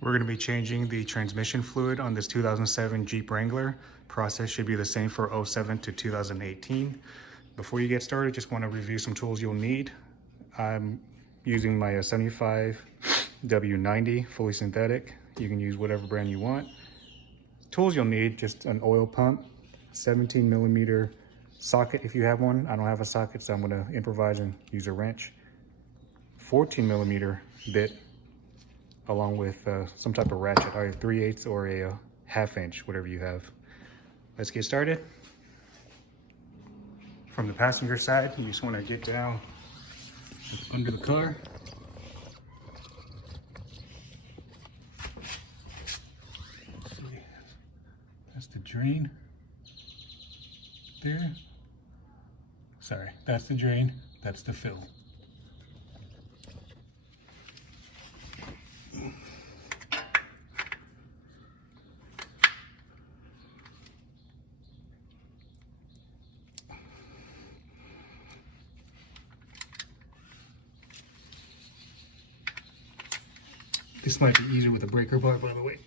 We're going to be changing the transmission fluid on this 2007 Jeep Wrangler. Process should be the same for 07 to 2018. Before you get started, just want to review some tools you'll need. I'm using my 75 W90 fully synthetic. You can use whatever brand you want. Tools you'll need: just an oil pump, 17 millimeter socket if you have one. I don't have a socket, so I'm going to improvise and use a wrench. 14 millimeter bit, along with some type of ratchet, either 3/8 or a 1/2 inch, whatever you have. Let's get started. From the passenger side, you just want to get down under the car. That's the drain there. Sorry, that's the drain, that's the fill. This might be easier with a breaker bar, by the way,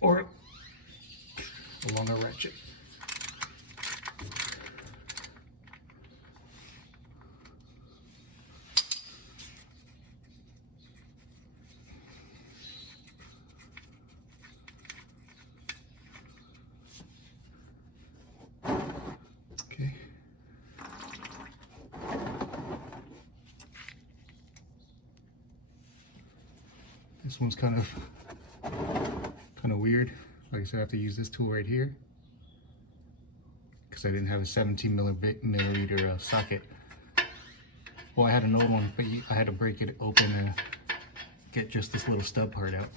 or a longer ratchet. Okay. This one's kind of weird. Like I said, I have to use this tool right here because I didn't have a 17 millimeter socket. Well, I had an old one, but I had to break it open and get just this little stub part out.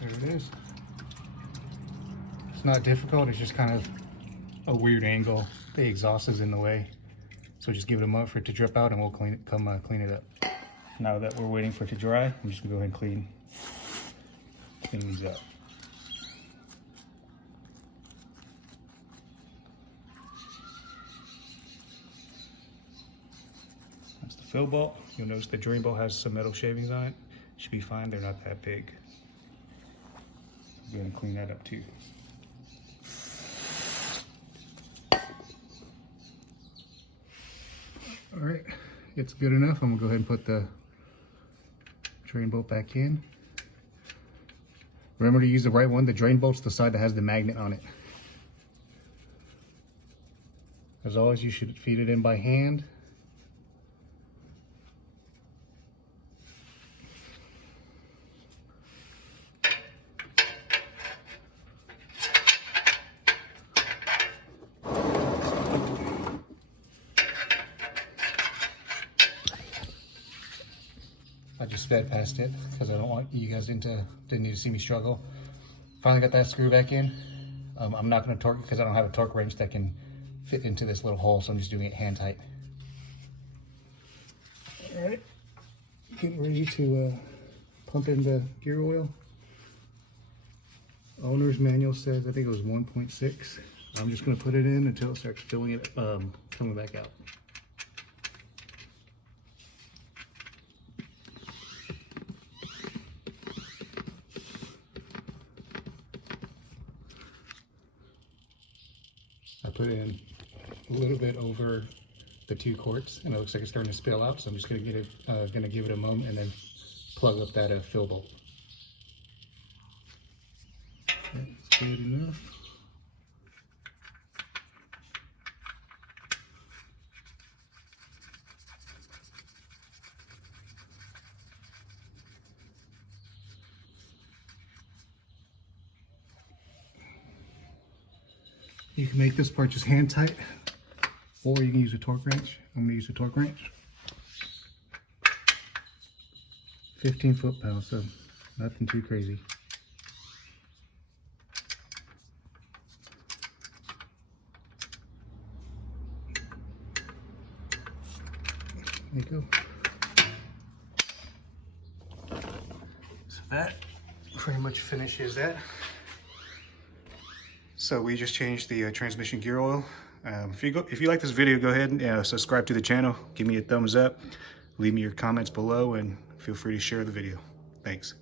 There it is. It's not difficult, it's just kind of a weird angle. The exhaust is in the way. So just give it a moment for it to drip out and we'll clean it up. Now that we're waiting for it to dry, I'm just gonna go ahead and clean these up. That's the fill bolt. You'll notice the drain bolt has some metal shavings on it. Should be fine, they're not that big. Go ahead and clean that up too. All right, it's good enough. I'm gonna go ahead and put the drain bolt back in. Remember to use the right one. The drain bolt's the side that has the magnet on it. As always, you should feed it in by hand. I just sped past it because I don't want you guys didn't need to see me struggle. Finally got that screw back in. I'm not going to torque it because I don't have a torque wrench that can fit into this little hole, so I'm just doing it hand tight. All right, getting ready to pump in the gear oil. Owner's manual says, I think it was 1.6. I'm just going to put it in until it starts filling it, coming back out. I put in a little bit over the 2 quarts, and it looks like it's starting to spill out. So I'm just gonna give it a moment and then plug up that fill bolt. good enough. You can make this part just hand tight, or you can use a torque wrench. I'm gonna use a torque wrench. 15 foot-pounds, so nothing too crazy. There you go. So that pretty much finishes that. So we just changed the transmission gear oil. If you like this video, go ahead and subscribe to the channel. Give me a thumbs up. Leave me your comments below and feel free to share the video. Thanks.